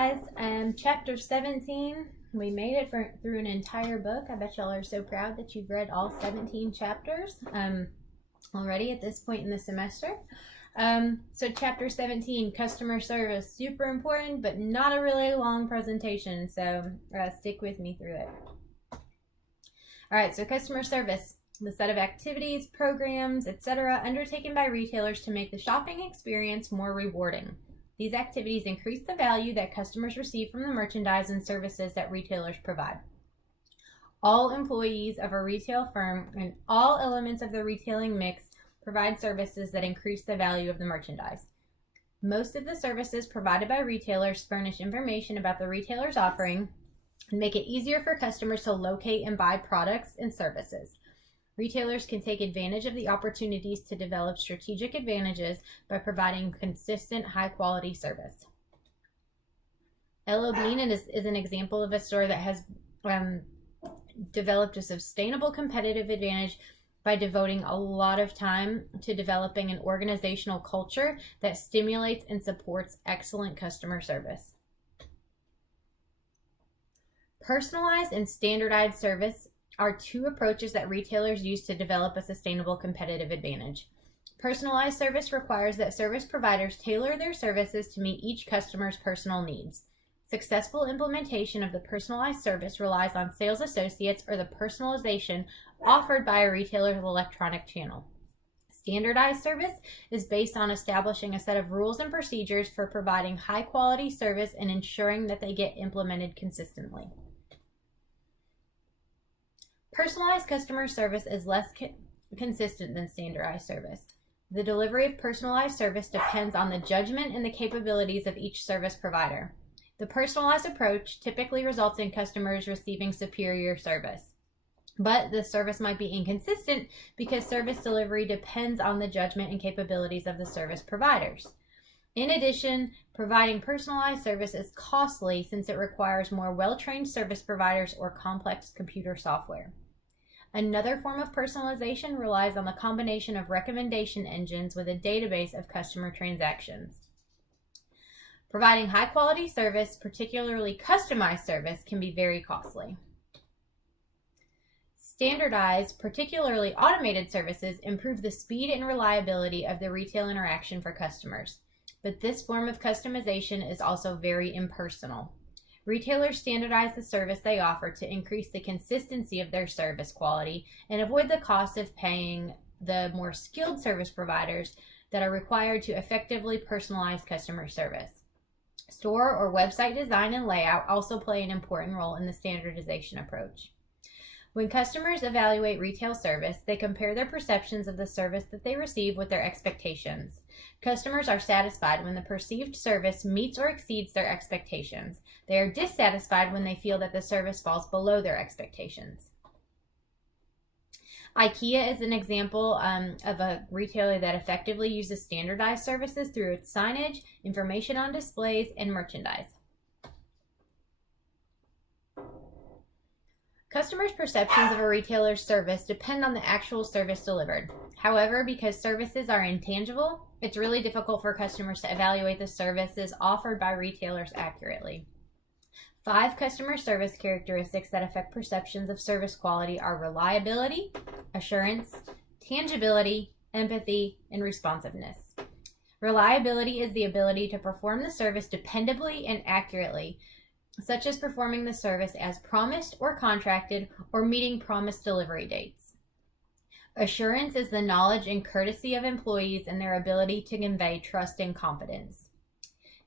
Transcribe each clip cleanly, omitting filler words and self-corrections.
guys. Chapter 17. We made it through an entire book. I bet y'all are so proud that you've read all 17 chapters already at this point in the semester. So chapter 17, customer service, super important, but not a really long presentation. So stick with me through it. All right, so customer service, the set of activities, programs, etc. undertaken by retailers to make the shopping experience more rewarding. These activities increase the value that customers receive from the merchandise and services that retailers provide. All employees of a retail firm and all elements of the retailing mix provide services that increase the value of the merchandise. Most of the services provided by retailers furnish information about the retailer's offering and make it easier for customers to locate and buy products and services. Retailers can take advantage of the opportunities to develop strategic advantages by providing consistent, high-quality service. L.O. Bean is an example of a store that has developed a sustainable competitive advantage by devoting a lot of time to developing an organizational culture that stimulates and supports excellent customer service. Personalized and standardized service are two approaches that retailers use to develop a sustainable competitive advantage. Personalized service requires that service providers tailor their services to meet each customer's personal needs. Successful implementation of the personalized service relies on sales associates or the personalization offered by a retailer's electronic channel. Standardized service is based on establishing a set of rules and procedures for providing high-quality service and ensuring that they get implemented consistently. Personalized customer service is less consistent than standardized service. The delivery of personalized service depends on the judgment and the capabilities of each service provider. The personalized approach typically results in customers receiving superior service, but the service might be inconsistent because service delivery depends on the judgment and capabilities of the service providers. In addition, providing personalized service is costly since it requires more well-trained service providers or complex computer software. Another form of personalization relies on the combination of recommendation engines with a database of customer transactions. Providing high-quality service, particularly customized service, can be very costly. Standardized, particularly automated services improve the speed and reliability of the retail interaction for customers. But this form of customization is also very impersonal. Retailers standardize the service they offer to increase the consistency of their service quality and avoid the cost of paying the more skilled service providers that are required to effectively personalize customer service. Store or website design and layout also play an important role in the standardization approach. When customers evaluate retail service, they compare their perceptions of the service that they receive with their expectations. Customers are satisfied when the perceived service meets or exceeds their expectations. They are dissatisfied when they feel that the service falls below their expectations. IKEA is an example of a retailer that effectively uses standardized services through its signage, information on displays, and merchandise. Customers' perceptions of a retailer's service depend on the actual service delivered. However, because services are intangible, it's really difficult for customers to evaluate the services offered by retailers accurately. 5 customer service characteristics that affect perceptions of service quality are reliability, assurance, tangibility, empathy, and responsiveness. Reliability is the ability to perform the service dependably and accurately, such as performing the service as promised or contracted or meeting promised delivery dates. Assurance is the knowledge and courtesy of employees and their ability to convey trust and confidence.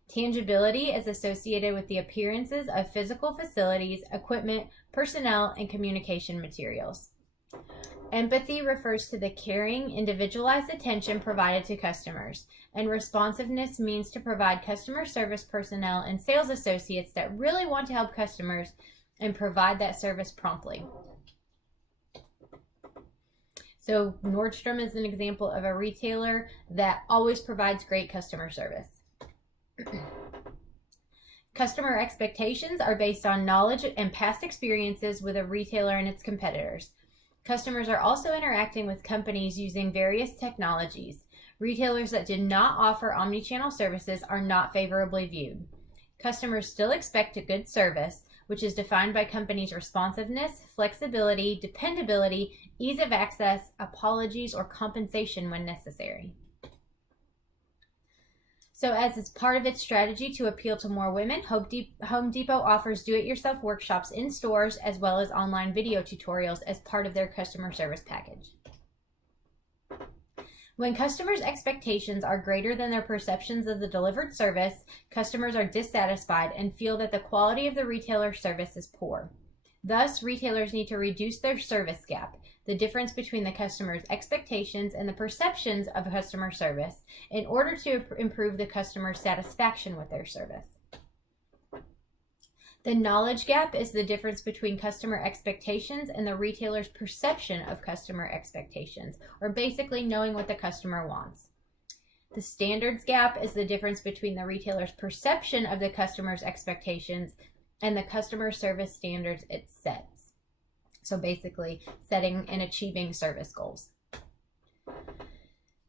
Tangibility is associated with the appearances of physical facilities, equipment, personnel, and communication materials. Empathy refers to the caring, individualized attention provided to customers, and responsiveness means to provide customer service personnel and sales associates that really want to help customers and provide that service promptly. So Nordstrom is an example of a retailer that always provides great customer service. Customer expectations are based on knowledge and past experiences with a retailer and its competitors. Customers are also interacting with companies using various technologies. Retailers that do not offer omnichannel services are not favorably viewed. Customers still expect a good service, which is defined by companies' responsiveness, flexibility, dependability, ease of access, apologies, or compensation when necessary. So as part of its strategy to appeal to more women, Home Depot offers do-it-yourself workshops in stores as well as online video tutorials as part of their customer service package. When customers' expectations are greater than their perceptions of the delivered service, customers are dissatisfied and feel that the quality of the retailer's service is poor. Thus, retailers need to reduce their service gap, the difference between the customer's expectations and the perceptions of customer service, in order to improve the customer's satisfaction with their service. The knowledge gap is the difference between customer expectations and the retailer's perception of customer expectations, or basically knowing what the customer wants. The standards gap is the difference between the retailer's perception of the customer's expectations and the customer service standards it sets. So basically, setting and achieving service goals.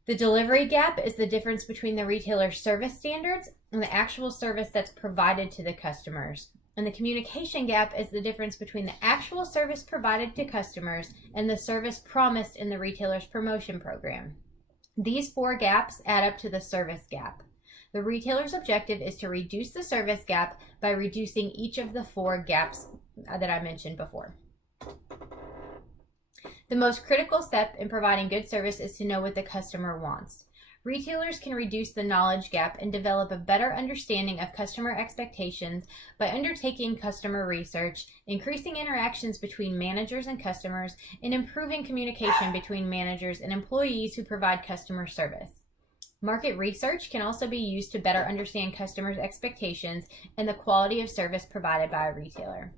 The delivery gap is the difference between the retailer's service standards and the actual service that's provided to the customers. And the communication gap is the difference between the actual service provided to customers and the service promised in the retailer's promotion program. These four gaps add up to the service gap. The retailer's objective is to reduce the service gap by reducing each of the four gaps that I mentioned before. The most critical step in providing good service is to know what the customer wants. Retailers can reduce the knowledge gap and develop a better understanding of customer expectations by undertaking customer research, increasing interactions between managers and customers, and improving communication between managers and employees who provide customer service. Market research can also be used to better understand customers' expectations and the quality of service provided by a retailer.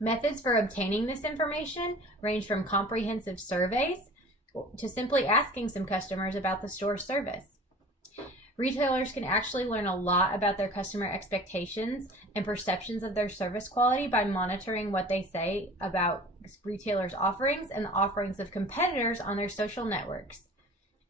Methods for obtaining this information range from comprehensive surveys to simply asking some customers about the store's service. Retailers can actually learn a lot about their customer expectations and perceptions of their service quality by monitoring what they say about retailers' offerings and the offerings of competitors on their social networks.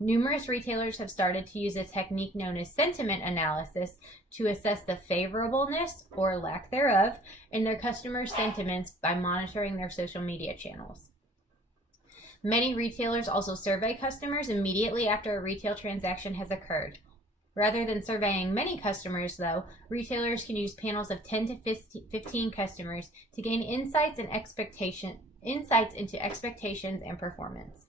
Numerous retailers have started to use a technique known as sentiment analysis to assess the favorableness or lack thereof in their customers' sentiments by monitoring their social media channels. Many retailers also survey customers immediately after a retail transaction has occurred. Rather than surveying many customers, though, retailers can use panels of 10 to 15 customers to gain insights into expectations and performance.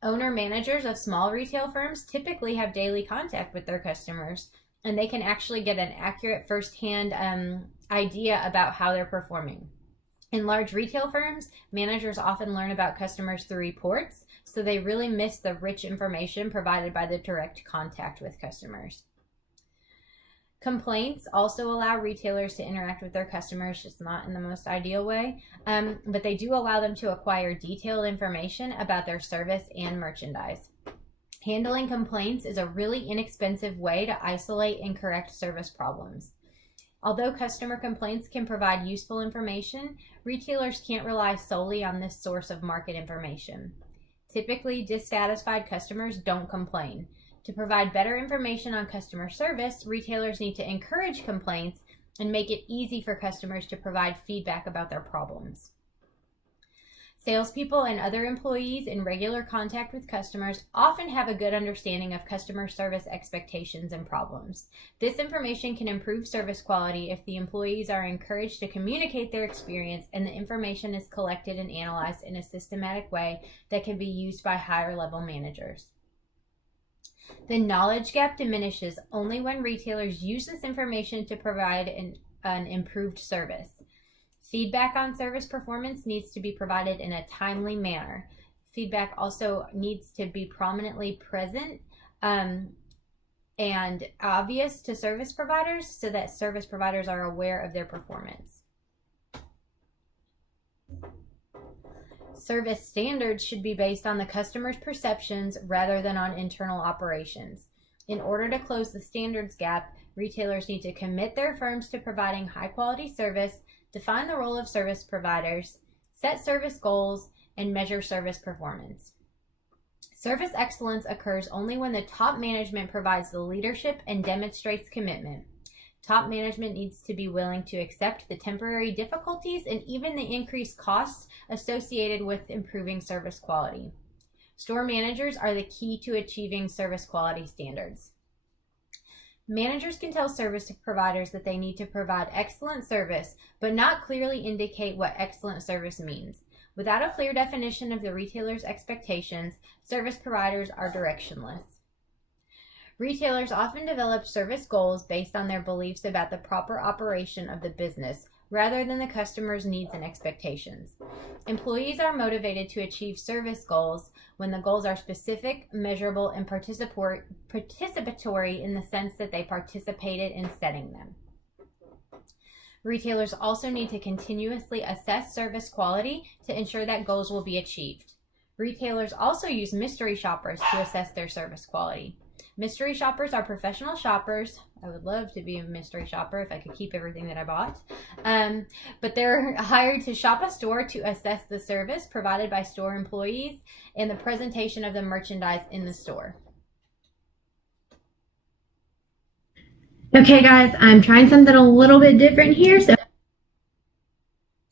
Owner-managers of small retail firms typically have daily contact with their customers, and they can actually get an accurate firsthand idea about how they're performing. In large retail firms, managers often learn about customers through reports, so they really miss the rich information provided by the direct contact with customers. Complaints also allow retailers to interact with their customers, just not in the most ideal way, but they do allow them to acquire detailed information about their service and merchandise. Handling complaints is a really inexpensive way to isolate and correct service problems. Although customer complaints can provide useful information, retailers can't rely solely on this source of market information. Typically, dissatisfied customers don't complain. To provide better information on customer service, retailers need to encourage complaints and make it easy for customers to provide feedback about their problems. Salespeople and other employees in regular contact with customers often have a good understanding of customer service expectations and problems. This information can improve service quality if the employees are encouraged to communicate their experience and the information is collected and analyzed in a systematic way that can be used by higher level managers. The knowledge gap diminishes only when retailers use this information to provide an improved service. Feedback on service performance needs to be provided in a timely manner. Feedback also needs to be prominently present and obvious to service providers so that service providers are aware of their performance. Service standards should be based on the customer's perceptions rather than on internal operations. In order to close the standards gap, retailers need to commit their firms to providing high-quality service, define the role of service providers, set service goals, and measure service performance. Service excellence occurs only when the top management provides the leadership and demonstrates commitment. Top management needs to be willing to accept the temporary difficulties and even the increased costs associated with improving service quality. Store managers are the key to achieving service quality standards. Managers can tell service providers that they need to provide excellent service, but not clearly indicate what excellent service means. Without a clear definition of the retailer's expectations, service providers are directionless. Retailers often develop service goals based on their beliefs about the proper operation of the business, rather than the customer's needs and expectations. Employees are motivated to achieve service goals when the goals are specific, measurable, and participatory in the sense that they participated in setting them. Retailers also need to continuously assess service quality to ensure that goals will be achieved. Retailers also use mystery shoppers to assess their service quality. Mystery shoppers are professional shoppers. I would love to be a mystery shopper if I could keep everything that I bought. But they're hired to shop a store to assess the service provided by store employees and the presentation of the merchandise in the store. Okay, guys, I'm trying something a little bit different here. So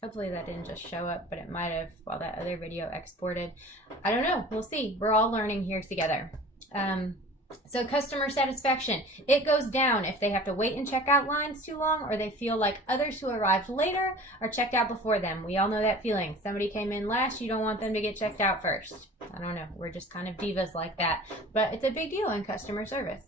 hopefully that didn't just show up, but it might have while that other video exported. I don't know. We'll see. We're all learning here together. So customer satisfaction, it goes down if they have to wait in checkout lines too long or they feel like others who arrived later are checked out before them. We all know that feeling. Somebody came in last, you don't want them to get checked out first. I don't know. We're just kind of divas like that. But it's a big deal in customer service.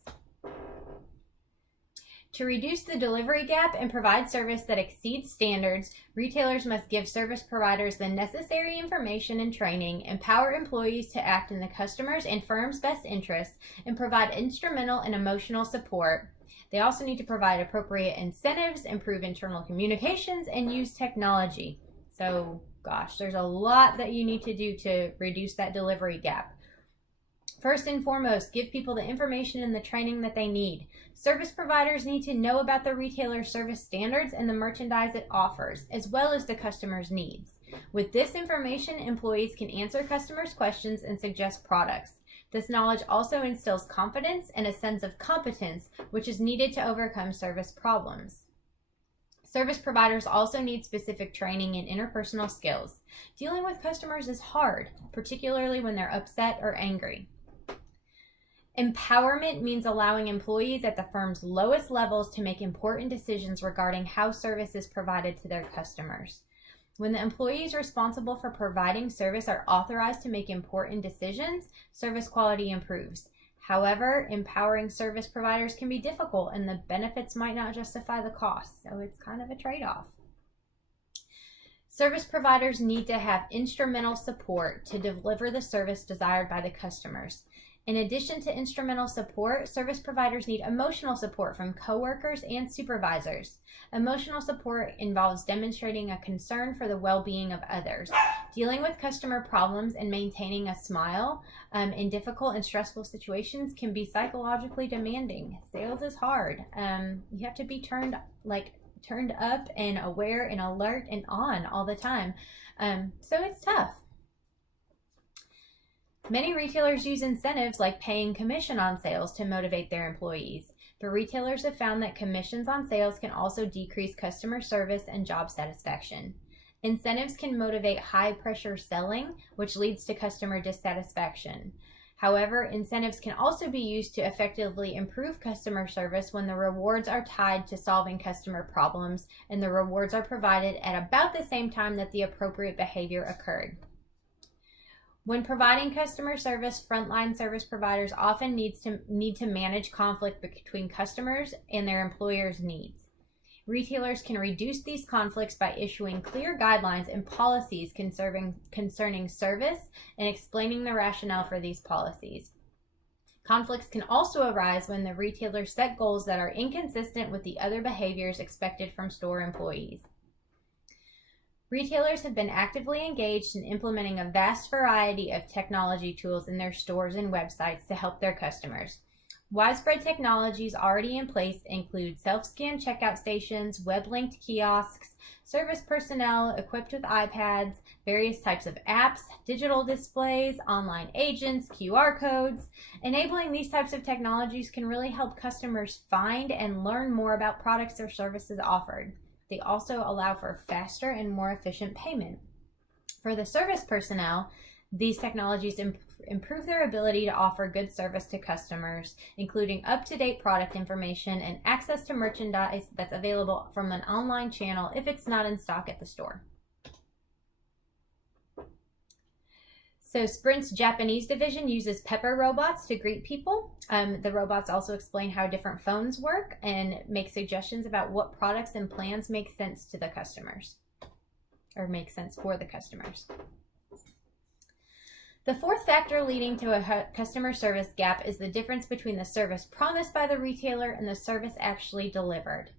To reduce the delivery gap and provide service that exceeds standards, retailers must give service providers the necessary information and training, empower employees to act in the customer's and firm's best interests, and provide instrumental and emotional support. They also need to provide appropriate incentives, improve internal communications, and use technology. So, gosh, there's a lot that you need to do to reduce that delivery gap. First and foremost, give people the information and the training that they need. Service providers need to know about the retailer's service standards and the merchandise it offers, as well as the customer's needs. With this information, employees can answer customers' questions and suggest products. This knowledge also instills confidence and a sense of competence, which is needed to overcome service problems. Service providers also need specific training in interpersonal skills. Dealing with customers is hard, particularly when they're upset or angry. Empowerment means allowing employees at the firm's lowest levels to make important decisions regarding how service is provided to their customers. When the employees responsible for providing service are authorized to make important decisions, service quality improves. However, empowering service providers can be difficult and the benefits might not justify the cost, so it's kind of a trade-off. Service providers need to have instrumental support to deliver the service desired by the customers. In addition to instrumental support, service providers need emotional support from coworkers and supervisors. Emotional support involves demonstrating a concern for the well-being of others. Dealing with customer problems and maintaining a smile in difficult and stressful situations can be psychologically demanding. Sales is hard. You have to be turned up and aware and alert and on all the time. So it's tough. Many retailers use incentives like paying commission on sales to motivate their employees, but retailers have found that commissions on sales can also decrease customer service and job satisfaction. Incentives can motivate high-pressure selling, which leads to customer dissatisfaction. However, incentives can also be used to effectively improve customer service when the rewards are tied to solving customer problems and the rewards are provided at about the same time that the appropriate behavior occurred. When providing customer service, frontline service providers often need to manage conflict between customers and their employers' needs. Retailers can reduce these conflicts by issuing clear guidelines and policies concerning service and explaining the rationale for these policies. Conflicts can also arise when the retailers set goals that are inconsistent with the other behaviors expected from store employees. Retailers have been actively engaged in implementing a vast variety of technology tools in their stores and websites to help their customers. Widespread technologies already in place include self-scan checkout stations, web-linked kiosks, service personnel equipped with iPads, various types of apps, digital displays, online agents, QR codes. Enabling these types of technologies can really help customers find and learn more about products or services offered. They also allow for faster and more efficient payment. For the service personnel, these technologies improve their ability to offer good service to customers, including up-to-date product information and access to merchandise that's available from an online channel if it's not in stock at the store. So Sprint's Japanese division uses Pepper robots to greet people. The robots also explain how different phones work and make suggestions about what products and plans make sense to the customers, or make sense for the customers. The fourth factor leading to a customer service gap is the difference between the service promised by the retailer and the service actually delivered.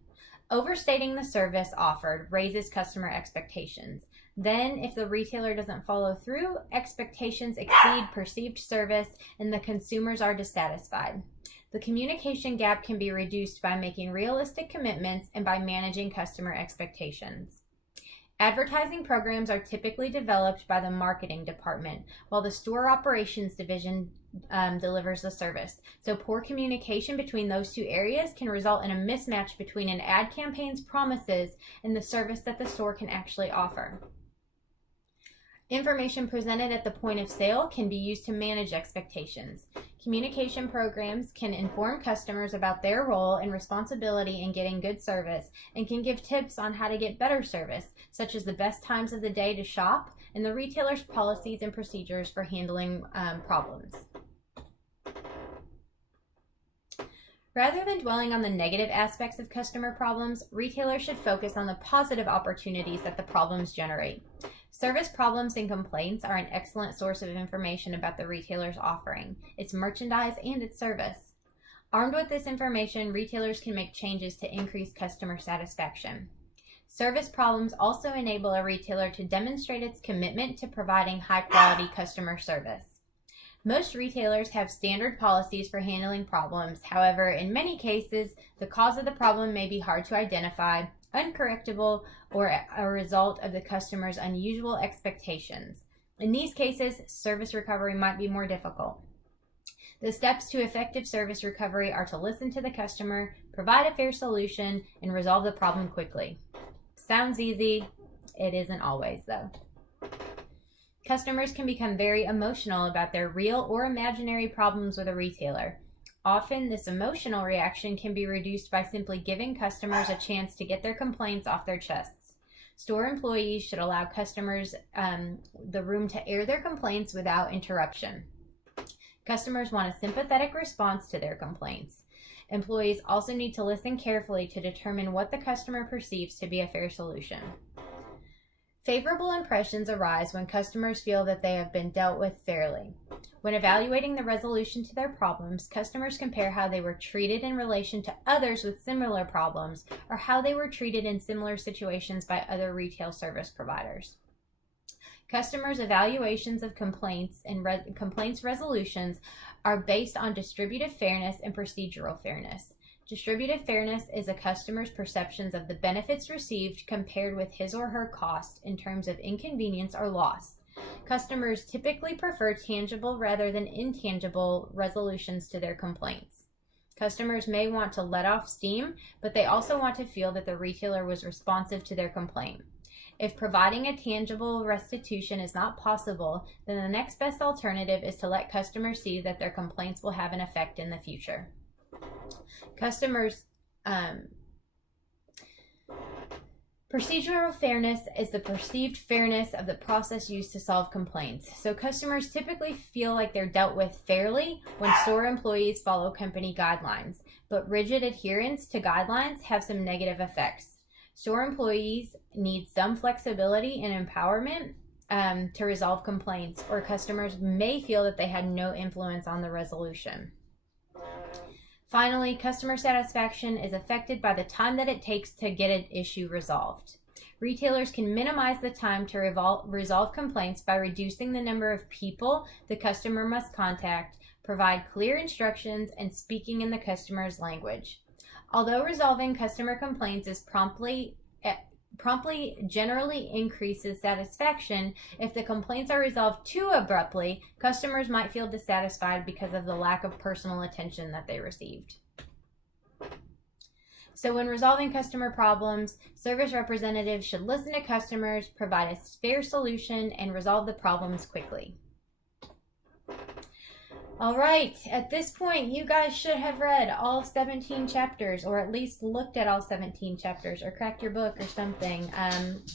Overstating the service offered raises customer expectations. Then, if the retailer doesn't follow through, expectations exceed perceived service and the consumers are dissatisfied. The communication gap can be reduced by making realistic commitments and by managing customer expectations. Advertising programs are typically developed by the marketing department, while the store operations division delivers the service. So poor communication between those two areas can result in a mismatch between an ad campaign's promises and the service that the store can actually offer. Information presented at the point of sale can be used to manage expectations. Communication programs can inform customers about their role and responsibility in getting good service and can give tips on how to get better service, such as the best times of the day to shop and the retailer's policies and procedures for handling problems. Rather than dwelling on the negative aspects of customer problems, retailers should focus on the positive opportunities that the problems generate. Service problems and complaints are an excellent source of information about the retailer's offering, its merchandise, and its service. Armed with this information, retailers can make changes to increase customer satisfaction. Service problems also enable a retailer to demonstrate its commitment to providing high-quality customer service. Most retailers have standard policies for handling problems. However, in many cases, the cause of the problem may be hard to identify, uncorrectable, or a result of the customer's unusual expectations. In these cases, service recovery might be more difficult. The steps to effective service recovery are to listen to the customer, provide a fair solution, and resolve the problem quickly. Sounds easy. It isn't always, though. Customers can become very emotional about their real or imaginary problems with a retailer. Often, this emotional reaction can be reduced by simply giving customers a chance to get their complaints off their chests. Store employees should allow customers the room to air their complaints without interruption. Customers want a sympathetic response to their complaints. Employees also need to listen carefully to determine what the customer perceives to be a fair solution. Favorable impressions arise when customers feel that they have been dealt with fairly. When evaluating the resolution to their problems, customers compare how they were treated in relation to others with similar problems or how they were treated in similar situations by other retail service providers. Customers' evaluations of complaints and complaints resolutions are based on distributive fairness and procedural fairness. Distributive fairness is a customer's perceptions of the benefits received compared with his or her cost in terms of inconvenience or loss. Customers typically prefer tangible rather than intangible resolutions to their complaints. Customers may want to let off steam, but they also want to feel that the retailer was responsive to their complaint. If providing a tangible restitution is not possible, then the next best alternative is to let customers see that their complaints will have an effect in the future. Procedural fairness is the perceived fairness of the process used to solve complaints. So customers typically feel like they're dealt with fairly when store employees follow company guidelines, but rigid adherence to guidelines have some negative effects. Store employees need some flexibility and empowerment to resolve complaints, or customers may feel that they had no influence on the resolution. Finally, customer satisfaction is affected by the time that it takes to get an issue resolved. Retailers can minimize the time to resolve complaints by reducing the number of people the customer must contact, provide clear instructions, and speaking in the customer's language. Although resolving customer complaints is promptly generally increases satisfaction, if the complaints are resolved too abruptly, customers might feel dissatisfied because of the lack of personal attention that they received. So when resolving customer problems, service representatives should listen to customers, provide a fair solution, and resolve the problems quickly. All right, at this point, you guys should have read all 17 chapters, or at least looked at all 17 chapters, or cracked your book or something,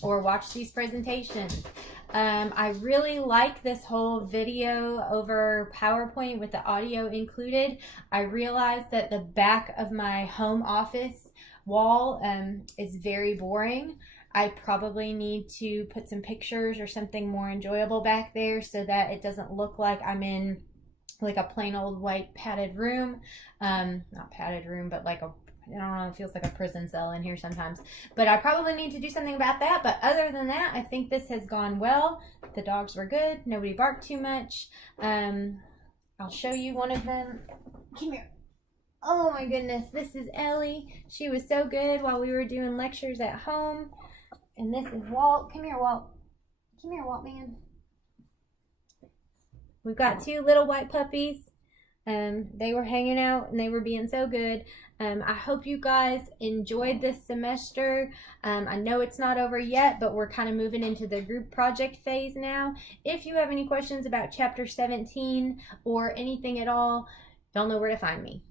or watched these presentations. I really like this whole video over PowerPoint with the audio included. I realized that the back of my home office wall is very boring. I probably need to put some pictures or something more enjoyable back there so that it doesn't look like I'm in like a plain old white padded room. Not padded room, but like I don't know, it feels like a prison cell in here sometimes. But I probably need to do something about that. But other than that, I think this has gone well. The dogs were good. Nobody barked too much. I'll show you one of them. Come here. Oh my goodness, this is Ellie. She was so good while we were doing lectures at home. And this is Walt. Come here, Walt. Come here, Walt, man. We've got two little white puppies. They were hanging out and they were being so good. I hope you guys enjoyed this semester. I know it's not over yet, but we're kind of moving into the group project phase now. If you have any questions about Chapter 17 or anything at all, y'all know where to find me.